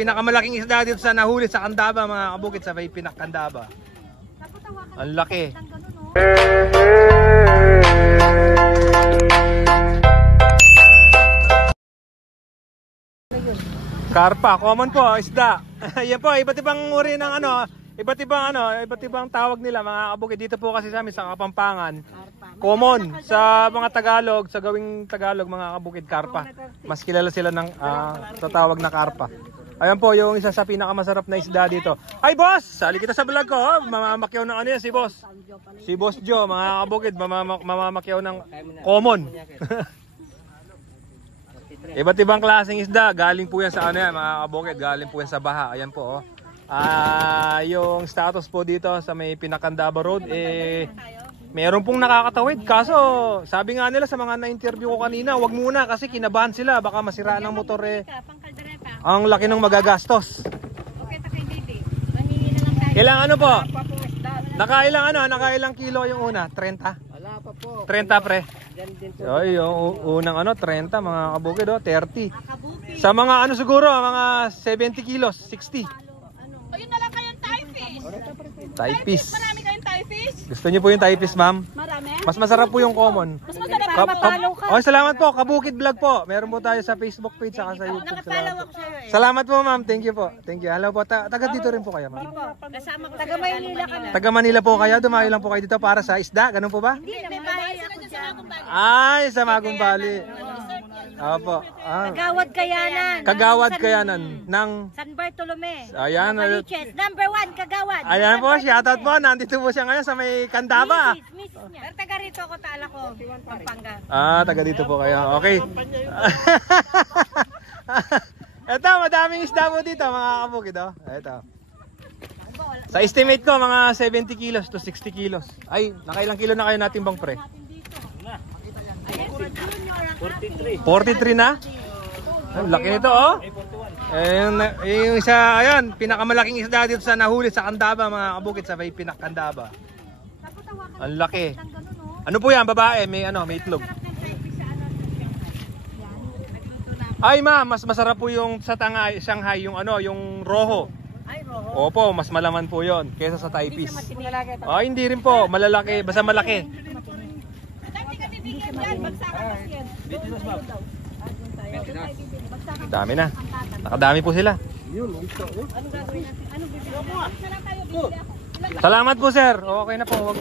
pinakamalaking isda dito sa nahuli sa Candaba mga kabukid, sa may Pinakcandaba. Ang laki. Karpa, common po, isda. Yan po, iba't ibang uri ng iba't ibang tawag nila mga kabukid. Dito po kasi sa amin sa Kapampangan. Common sa mga Tagalog, sa gawing Tagalog mga kabukid, karpa. Mas kilala sila ng tatawag na karpa. Ayan po yung isa sa pinakamasarap na isda dito. Ay boss, sali kita sa vlog ko. Mamamakyaw ng yan si boss. Si Boss Joe mga kabukid, mamamakyaw ng common. Iba't ibang klaseng isda, galing po yan sa yan mga kabukid, galing po yan sa baha. Ayan po yung status po dito sa may Pinakcandaba Road meron pong nakakatawid. Kaso sabi nga nila sa mga na-interview ko kanina, wag muna kasi kinabahan sila, baka masiraan ng motor ang laki ng magagastos. Ilang po? Nakailang kilo yung una? 30? Wala pa po. 30 pre? Ay, yung unang 30 mga kabukid 30. Sa mga siguro, mga 70 kilos, 60. O yun na lang kayong Thai fish. Thai fish. Marami kayong Thai fish? Gusto niyo po yung Thai fish, ma'am? Marami? Mas masarap po yung common. Mas masarap ka mapalo ka. Oh, salamat po, Kabukid Vlog po. Meron po tayo sa Facebook page saka sa YouTube. Nakapalaw ako sa'yo Salamat po, ma'am. Thank you po. Thank you. Hello po. Taga dito rin po kayo, ma'am. Kasama ko taga Maynila kami. Taga Manila po kayo. Dumayo lang po kayo dito para sa isda. Ganun po ba? Hindi, may bahay ako dyan. Ay, sa Magumbali. Opo. Kagawad Kayanan. Kagawad Kayanan ng San Bartolome. Ayan. Maliches. Number 1, Kagawad. Ayan po, shoutout po. Nandito po siya ngayon sa may Candaba. Misis niya. Pero taga rito ako, taala ko, Pampanga. Taga dito po kayo. Okay. Ito, madaming isda po dito mga kabukid. Ito. Sa estimate ko, mga 70 kilos to 60 kilos. Ay, nakailang kilo na kayo natin bang pre? 43 na? Ang laki nito yung isa, ayan, pinakamalaking isda dito sa nahuli sa Candaba mga kabukid, sa may Pinakcandaba. Ang laki. Ano po yan, babae? May itlog. Ay ma'am, mas masarap po yung sa Shanghai, yung roho. Ay, roho? Opo, mas malaman po yon kaysa sa Thai fish. Ay, hindi rin po, malalaki, basta malaki. Dami na. Nakadami po sila. Salamat po sir. Okay na po.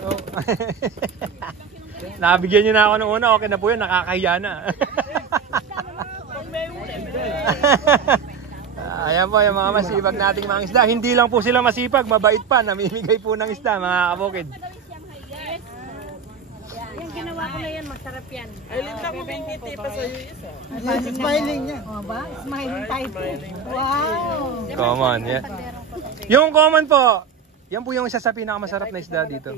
Nabigyan niyo na ako ng una. Okay na po yun. Nakakahiya na. Ayan po yung mga masipag nating mga isda. Hindi lang po sila masipag, mabait pa. Namimigay po ng isda mga kabukid. Yung ginawa ko na yan, masarap yan. Ay, linda ko 20 pa sa'yo isa. Smiling niya. O ba? Smiling type. Wow! Common, yeah. Yung common po, yan po yung isa sa pinakamasarap na isda dito.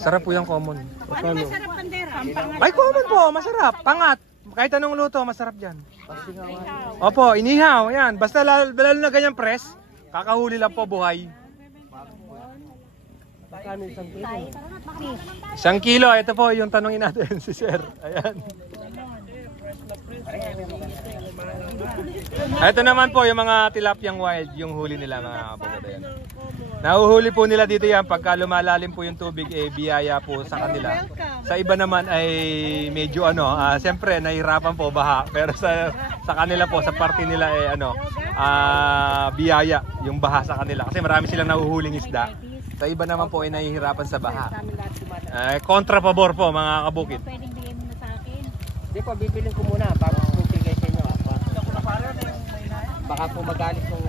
Sarap po yung common. Ano masarap pandera? Ay, common po, masarap. Pangat. Kahit anong luto, masarap dyan. Opo, inihaw, yan. Basta lalo na ganyan press, kakahuli lang po buhay. 1 kilo, ito po yung tanongin natin si sir. Ayan. Ito naman po yung mga tilapyang wild, yung huli nila mga kabukid. Ayan. Nahuhuli po nila dito yan pagka lumalalim po yung tubig, biyaya po sa kanila. Sa iba naman ay medyo siyempre nahihirapan po baha, pero sa kanila po, sa parte nila biyaya yung baha sa kanila kasi marami silang nahuhuling isda. Sa iba naman po ay nahihirapan sa baha. Kontra pabor po mga kabukid. Pwedeng bigay mo na sa akin. Hindi po, bibilin ko muna para bigay sa inyo. Baka po magalit kung